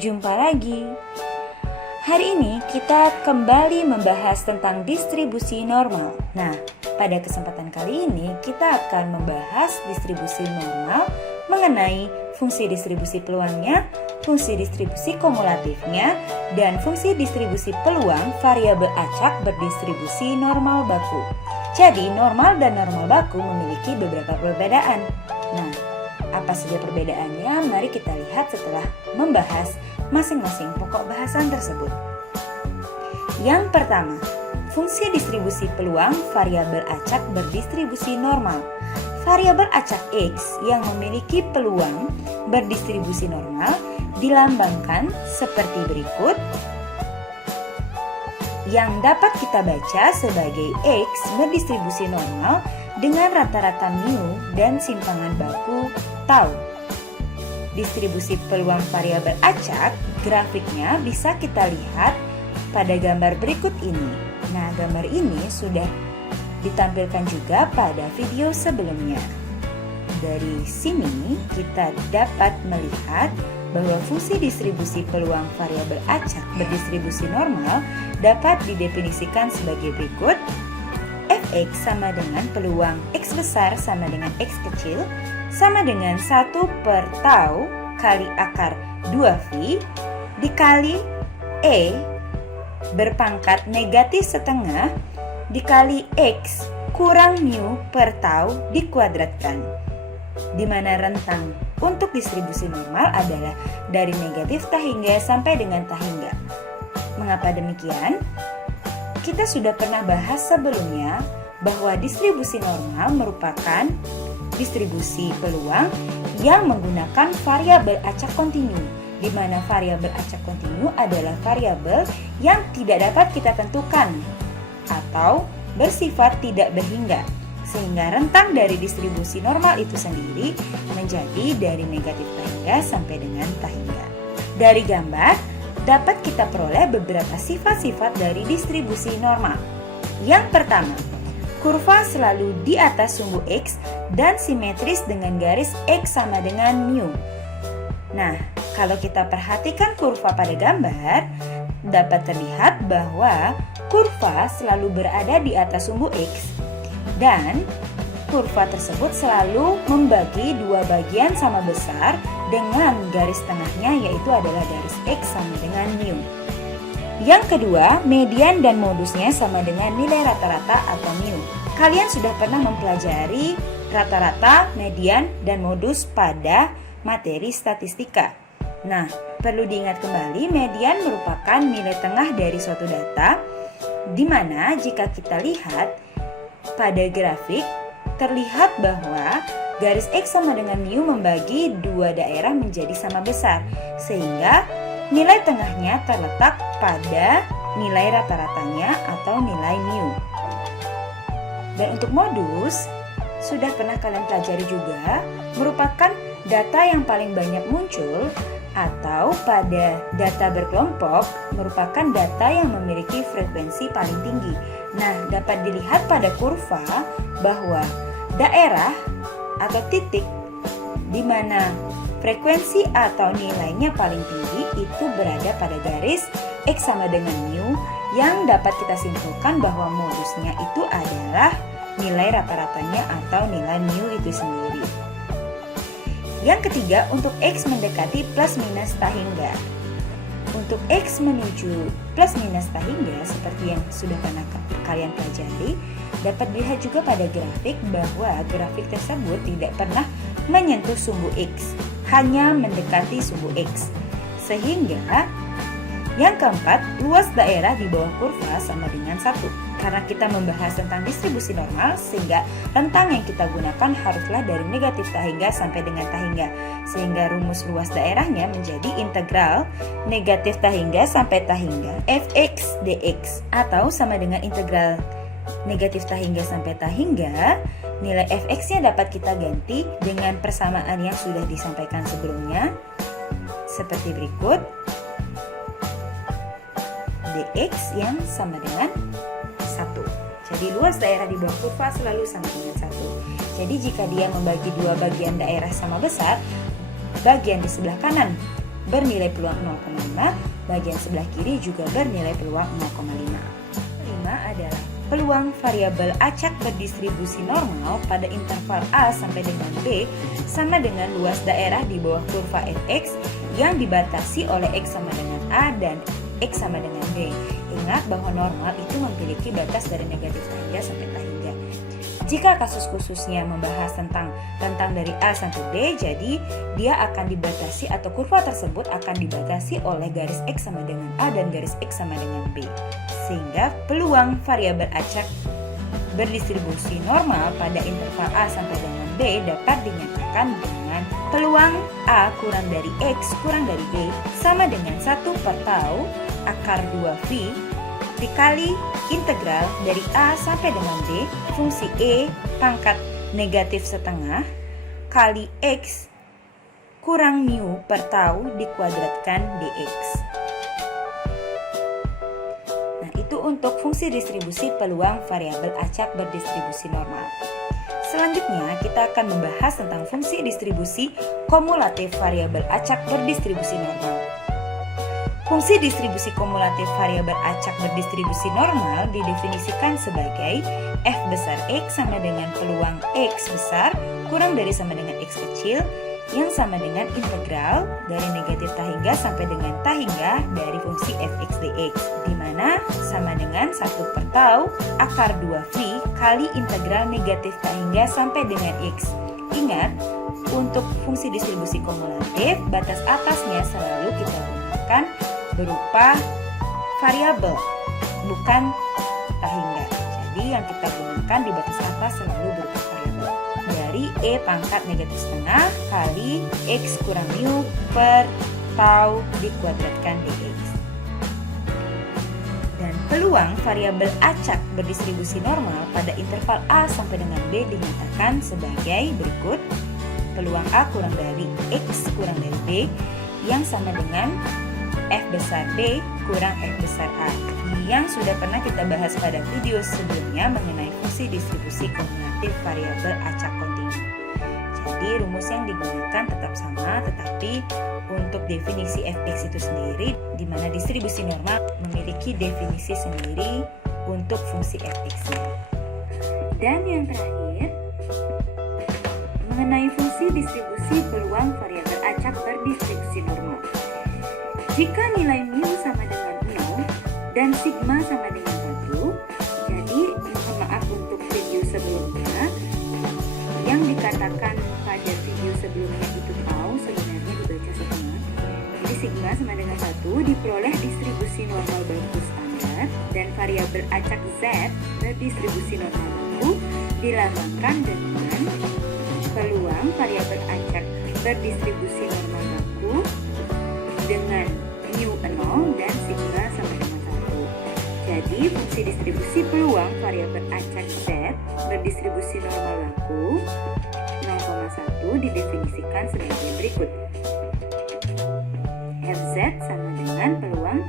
Jumpa lagi. Hari ini kita kembali membahas tentang distribusi normal. Nah, pada kesempatan kali ini kita akan membahas distribusi normal mengenai fungsi distribusi peluangnya, fungsi distribusi kumulatifnya, dan fungsi distribusi peluang variabel acak berdistribusi normal baku. Jadi, normal dan normal baku memiliki beberapa perbedaan. Nah, apa saja perbedaannya? Mari kita lihat setelah membahas masing-masing pokok bahasan tersebut. Yang pertama, fungsi distribusi peluang variabel acak berdistribusi normal. Variabel acak X yang memiliki peluang berdistribusi normal dilambangkan seperti berikut, yang dapat kita baca sebagai X berdistribusi normal dengan rata-rata mu dan simpangan baku tau. Distribusi peluang variabel acak, grafiknya bisa kita lihat pada gambar berikut ini. Nah, gambar ini sudah ditampilkan juga pada video sebelumnya. Dari sini kita dapat melihat bahwa fungsi distribusi peluang variabel acak berdistribusi normal dapat didefinisikan sebagai berikut. Fx sama dengan peluang X besar sama dengan X kecil sama dengan 1 per tau kali akar 2V dikali E berpangkat negatif setengah dikali X kurang mu per tau dikuadratkan, di mana rentang untuk distribusi normal adalah dari negatif tahingga sampai dengan tahingga. Mengapa demikian? Kita sudah pernah bahas sebelumnya bahwa distribusi normal merupakan distribusi peluang yang menggunakan variabel acak kontinu, di mana variabel acak kontinu adalah variabel yang tidak dapat kita tentukan atau bersifat tidak berhingga, sehingga rentang dari distribusi normal itu sendiri menjadi dari negatif tahingga sampai dengan tahingga. Dari gambar dapat kita peroleh beberapa sifat-sifat dari distribusi normal. Yang pertama, kurva selalu di atas sumbu X dan simetris dengan garis X sama dengan mu. Nah, kalau kita perhatikan kurva pada gambar, dapat terlihat bahwa kurva selalu berada di atas sumbu X dan kurva tersebut selalu membagi dua bagian sama besar dengan garis tengahnya yaitu adalah garis X sama dengan mu. Yang kedua, median dan modusnya sama dengan nilai rata-rata atau mu. Kalian sudah pernah mempelajari rata-rata, median, dan modus pada materi statistika. Nah, perlu diingat kembali, median merupakan nilai tengah dari suatu data, di mana jika kita lihat pada grafik, terlihat bahwa garis X sama dengan mu membagi dua daerah menjadi sama besar, sehingga nilai tengahnya terletak pada nilai rata-ratanya atau nilai mu. Dan untuk modus, sudah pernah kalian pelajari juga, merupakan data yang paling banyak muncul atau pada data berkelompok merupakan data yang memiliki frekuensi paling tinggi. Nah, dapat dilihat pada kurva bahwa daerah atau titik di mana frekuensi atau nilainya paling tinggi itu berada pada garis X sama dengan mu, yang dapat kita simpulkan bahwa modusnya itu adalah nilai rata-ratanya atau nilai mu itu sendiri. Yang ketiga, untuk X mendekati plus minus tahingga. Untuk X menuju plus minus tahingga seperti yang sudah pernah kalian pelajari, dapat dilihat juga pada grafik bahwa grafik tersebut tidak pernah menyentuh sumbu X, hanya mendekati sumbu X. Sehingga yang keempat, luas daerah di bawah kurva sama dengan 1. Karena kita membahas tentang distribusi normal, sehingga rentang yang kita gunakan haruslah dari negatif tahingga sampai dengan tahingga. Sehingga rumus luas daerahnya menjadi integral negatif tahingga sampai tahingga fx dx, atau sama dengan integral negatif tahingga sampai tahingga. Nilai fx-nya dapat kita ganti dengan persamaan yang sudah disampaikan sebelumnya seperti berikut. Dx yang sama dengan 1. Jadi luas daerah di bawah kurva selalu sama dengan 1. Jadi jika dia membagi dua bagian daerah sama besar, bagian di sebelah kanan bernilai peluang 0,5, bagian sebelah kiri juga bernilai peluang 0,5. Kelima adalah peluang variabel acak berdistribusi normal pada interval A sampai dengan B sama dengan luas daerah di bawah kurva fx yang dibatasi oleh x sama dengan A dan x sama dengan B. Ingat bahwa normal itu memiliki batas dari negatif tahingga sampai tahingga. Jika kasus khususnya membahas tentang rentang dari A sampai B, jadi dia akan dibatasi atau kurva tersebut akan dibatasi oleh garis X sama dengan A dan garis X sama dengan B. Sehingga peluang variabel acak berdistribusi normal pada interval A sampai dengan B dapat dinyatakan dengan peluang A kurang dari X kurang dari B sama dengan 1 per tau akar 2V dikali integral dari A sampai dengan B fungsi E pangkat negatif setengah kali X kurang mu per tau dikuadratkan dx. Nah, itu untuk fungsi distribusi peluang variabel acak berdistribusi normal. Selanjutnya kita akan membahas tentang fungsi distribusi kumulatif variabel acak berdistribusi normal. Fungsi distribusi kumulatif variabel acak berdistribusi normal didefinisikan sebagai f besar x sama dengan peluang x besar kurang dari sama dengan x kecil yang sama dengan integral dari negatif tahingga sampai dengan tahingga dari fungsi fx dx, di mana sama dengan 1 per tau akar 2v kali integral negatif tahingga sampai dengan x. Ingat, untuk fungsi distribusi kumulatif, batas atasnya selalu kita gunakan berupa variabel, bukan tahingga. Jadi yang kita gunakan di batas atas selalu berupa variabel. Dari E pangkat negatif setengah kali X kurang mu per tau dikuadratkan dx. Dan peluang variabel acak berdistribusi normal pada interval A sampai dengan B dinyatakan sebagai berikut. Peluang A kurang dari X kurang dari B yang sama dengan F besar B kurang F besar A yang sudah pernah kita bahas pada video sebelumnya mengenai fungsi distribusi kumulatif variabel acak kontinu. Jadi rumus yang digunakan tetap sama, tetapi untuk definisi fx itu sendiri, di mana distribusi normal memiliki definisi sendiri untuk fungsi fx-nya. Dan yang terakhir, mengenai fungsi distribusi peluang variabel acak berdistribusi normal. Jika nilai mu sama dengan 0 dan sigma sama dengan 1, jadi mohon maaf untuk video sebelumnya, yang dikatakan pada video sebelumnya itu tau sebenarnya dibaca setengah. Jadi sigma sama dengan 1 diperoleh distribusi normal baku standar dan variabel acak z berdistribusi normal baku dilambangkan dengan peluang variabel acak berdistribusi normal baku dengan mu 0 dan sigma sama dengan 1. Jadi fungsi distribusi peluang variabel acak z berdistribusi normal baku 0,1 didefinisikan sebagai berikut. Fz sama dengan peluang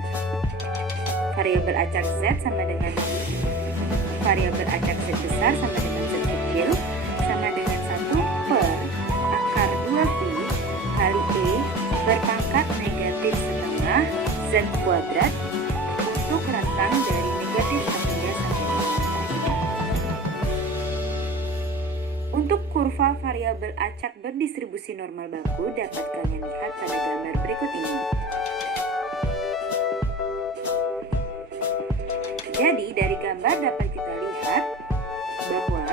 variabel acak z sama dengan variabel acak z besar sama dengan z kecil sama dengan 1 per akar 2pi kali E berpangkat negatif setengah z kuadrat untuk rentang dari negatif tahingga sampai dengan tahingga. Untuk kurva variabel acak berdistribusi normal baku dapat kalian lihat pada gambar berikut ini. Jadi dari gambar dapat kita lihat bahwa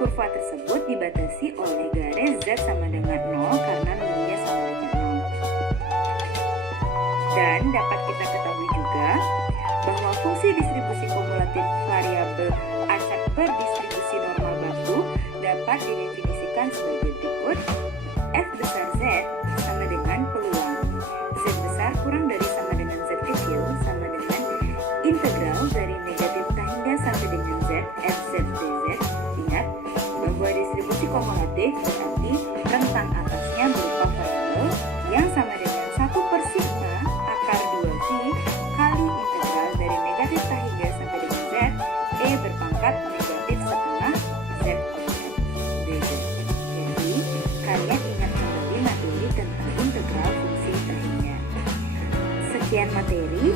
kurva tersebut dibatasi oleh garis z sama dengan 0 karena mu-nya sama dengan 0. Dan dapat kita ketahui juga bahwa fungsi distribusi kumulatif variabel acak berdistribusi normal baku dapat didefinisikan sebagai berikut. F besar z sama dengan peluang z besar kurang dari sama dengan z kecil sama dengan integral dari negatif tahingga sampai dengan z fz dz. Ingat bahwa distribusi kumulatif berarti rentang atasnya berupa variabel yang sama dengan 1 per sigma akar 2pi kali integral dari negatif tahingga sampai dengan z E berpangkat negatif setengah z dz. Jadi kalian ingat kembali materi tentang integral sekian materi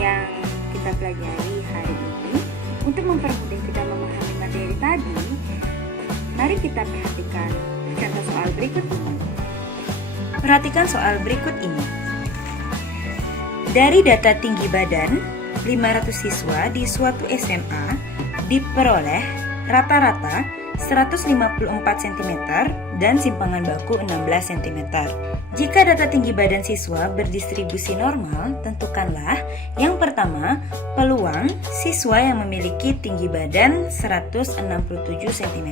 yang kita pelajari hari ini. Untuk mempermudah kita memahami materi tadi, mari kita perhatikan contoh soal berikut ini. Perhatikan soal berikut ini. Dari data tinggi badan 500 siswa di suatu SMA diperoleh rata-rata 154 cm dan simpangan baku 16 cm. Jika data tinggi badan siswa berdistribusi normal, tentukanlah yang pertama, peluang siswa yang memiliki tinggi badan 167 cm.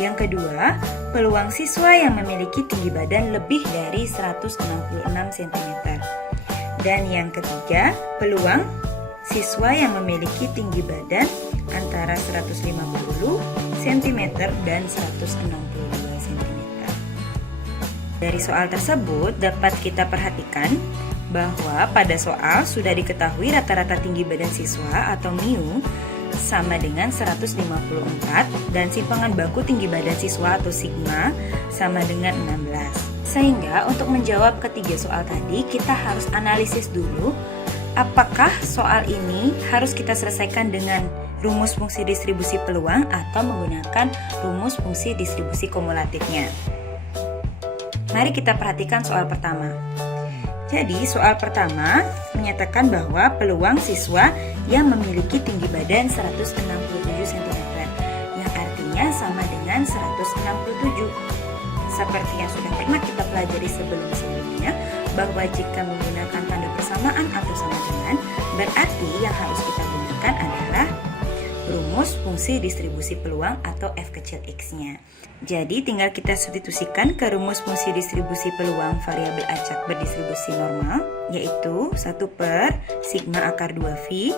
Yang kedua, peluang siswa yang memiliki tinggi badan lebih dari 166 cm. Dan yang ketiga, peluang siswa yang memiliki tinggi badan antara 150 cm dan 162 cm. Dari soal tersebut dapat kita perhatikan bahwa pada soal sudah diketahui rata-rata tinggi badan siswa atau MIU sama dengan 154 dan simpangan baku tinggi badan siswa atau sigma sama dengan 16. Sehingga untuk menjawab ketiga soal tadi kita harus analisis dulu apakah soal ini harus kita selesaikan dengan rumus fungsi distribusi peluang atau menggunakan rumus fungsi distribusi kumulatifnya. Mari kita perhatikan soal pertama. Jadi soal pertama menyatakan bahwa peluang siswa yang memiliki tinggi badan 167 cm, yang artinya sama dengan 167. Seperti yang sudah pernah kita pelajari sebelum-sebelumnya, bahwa jika menggunakan tanda persamaan atau sama dengan, berarti yang harus kita gunakan adalah rumus fungsi distribusi peluang atau F kecil X-nya. Jadi tinggal kita substitusikan ke rumus fungsi distribusi peluang variabel acak berdistribusi normal, yaitu 1 per sigma akar 2V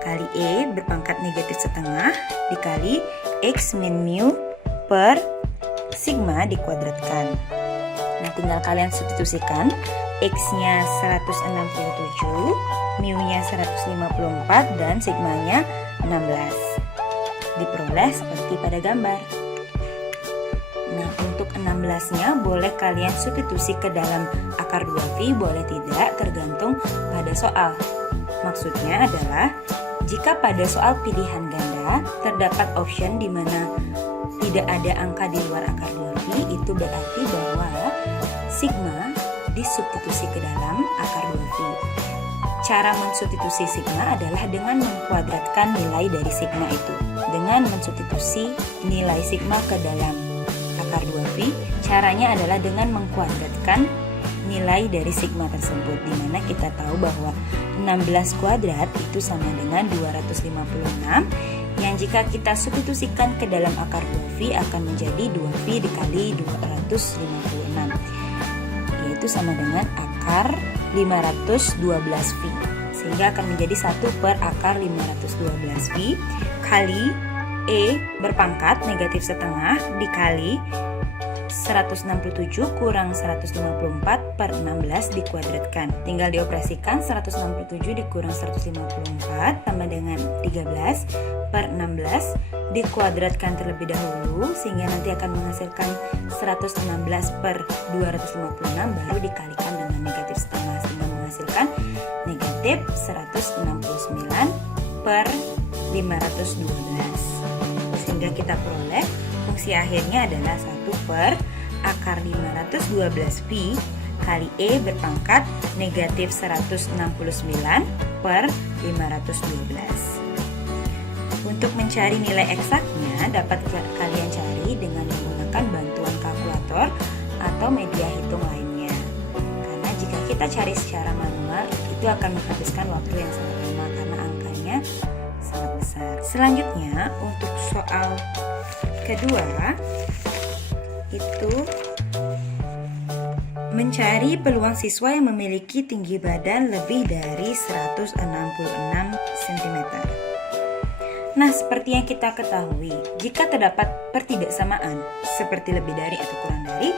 kali E berpangkat negatif setengah dikali X min mu per sigma dikuadratkan. Nah, tinggal kalian substitusikan X-nya 167, mu-nya 154, dan sigma-nya 16. Diperoleh seperti pada gambar. Nah, untuk 16-nya boleh kalian substitusi ke dalam akar 2V, boleh tidak, tergantung pada soal. Maksudnya adalah jika pada soal pilihan ganda terdapat option di mana tidak ada angka di luar akar 2V, itu berarti bahwa sigma disubstitusi ke dalam akar 2V. Cara mensubstitusi sigma adalah dengan mengkuadratkan nilai dari sigma itu. Dengan mensubstitusi nilai sigma ke dalam akar 2V, caranya adalah dengan mengkuadratkan nilai dari sigma tersebut, di mana kita tahu bahwa 16 kuadrat itu sama dengan 256, yang jika kita substitusikan ke dalam akar 2V akan menjadi 2V dikali 256, yaitu sama dengan akar 512V, sehingga akan menjadi 1 per akar 512V kali E berpangkat negatif setengah dikali 167 kurang 154 per 16 dikuadratkan. Tinggal dioperasikan, 167 dikurang 154 tambah dengan 13 per 16 dikuadratkan terlebih dahulu, sehingga nanti akan menghasilkan 116 per 256, baru dikalikan dengan negatif setengah, sehingga menghasilkan negatif 169 per 512, sehingga kita peroleh fungsi akhirnya adalah 1 per akar 512V kali E berpangkat negatif 169 per 512. Untuk mencari nilai eksaknya dapat kalian cari dengan menggunakan bantuan kalkulator atau media hitung lainnya. Karena jika kita cari secara manual itu akan menghabiskan waktu yang sangat lama karena angkanya sangat besar. Selanjutnya untuk soal kedua itu mencari peluang siswa yang memiliki tinggi badan lebih dari 166 cm. Nah, seperti yang kita ketahui, jika terdapat pertidaksamaan seperti lebih dari atau kurang dari,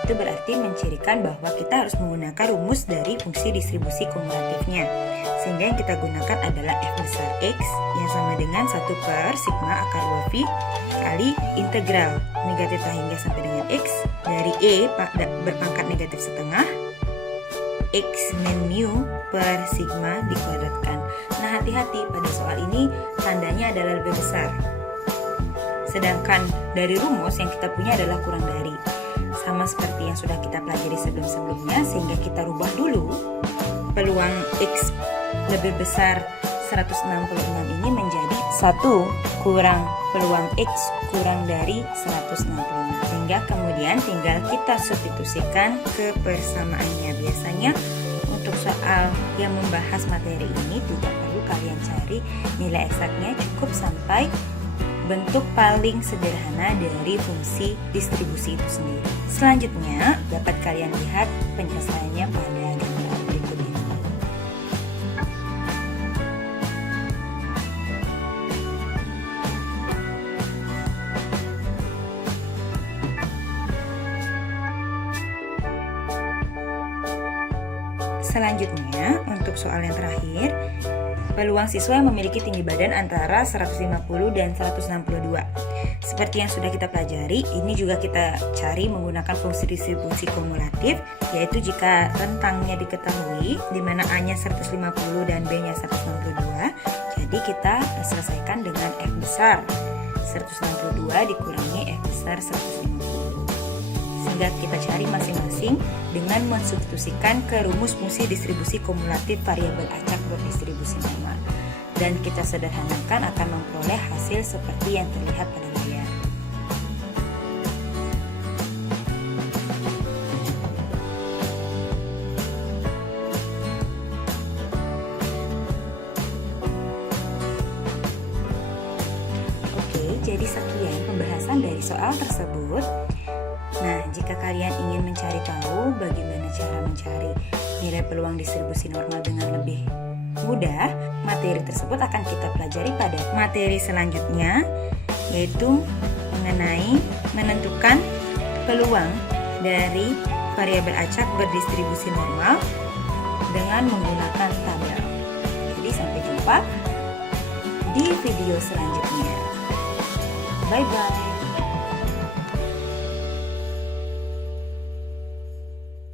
itu berarti mencirikan bahwa kita harus menggunakan rumus dari fungsi distribusi kumulatifnya. Sehingga yang kita gunakan adalah F besar X yang sama dengan 1 per sigma akar 2V kali integral negatif hingga sampai dengan X dari E berpangkat negatif setengah X min mu per sigma dikuadratkan. Nah, hati-hati pada soal ini tandanya adalah lebih besar. Sedangkan dari rumus yang kita punya adalah kurang dari. Sama seperti yang sudah kita pelajari sebelum-sebelumnya, sehingga kita rubah dulu peluang X lebih besar 166 ini menjadi 1 kurang peluang X kurang dari 165. Sehingga kemudian tinggal kita substitusikan ke persamaannya. Biasanya untuk soal yang membahas materi ini tidak perlu kalian cari nilai eksaknya, cukup sampai bentuk paling sederhana dari fungsi distribusi itu sendiri. Selanjutnya dapat kalian lihat penyelesaiannya pada gambar berikut ini. Selanjutnya untuk soal yang terakhir, peluang siswa yang memiliki tinggi badan antara 150 dan 162. Seperti yang sudah kita pelajari, ini juga kita cari menggunakan fungsi distribusi kumulatif, yaitu jika rentangnya diketahui, di mana A-nya 150 dan B-nya 162, jadi kita selesaikan dengan F besar 162 dikurangi F besar 150. Sehingga kita cari masing-masing dengan mensubstitusikan ke rumus fungsi distribusi kumulatif variabel acak berdistribusi normal, dan kita sederhanakan akan memperoleh hasil seperti yang terlihat pada layar. Oke, jadi sekian pembahasan dari soal tersebut. Nah, jika kalian ingin mencari tahu bagaimana cara mencari nilai peluang distribusi normal dengan lebih mudah, materi tersebut akan kita pelajari pada materi selanjutnya, yaitu mengenai menentukan peluang dari variabel acak berdistribusi normal dengan menggunakan tabel. Jadi sampai jumpa di video selanjutnya. Bye-bye.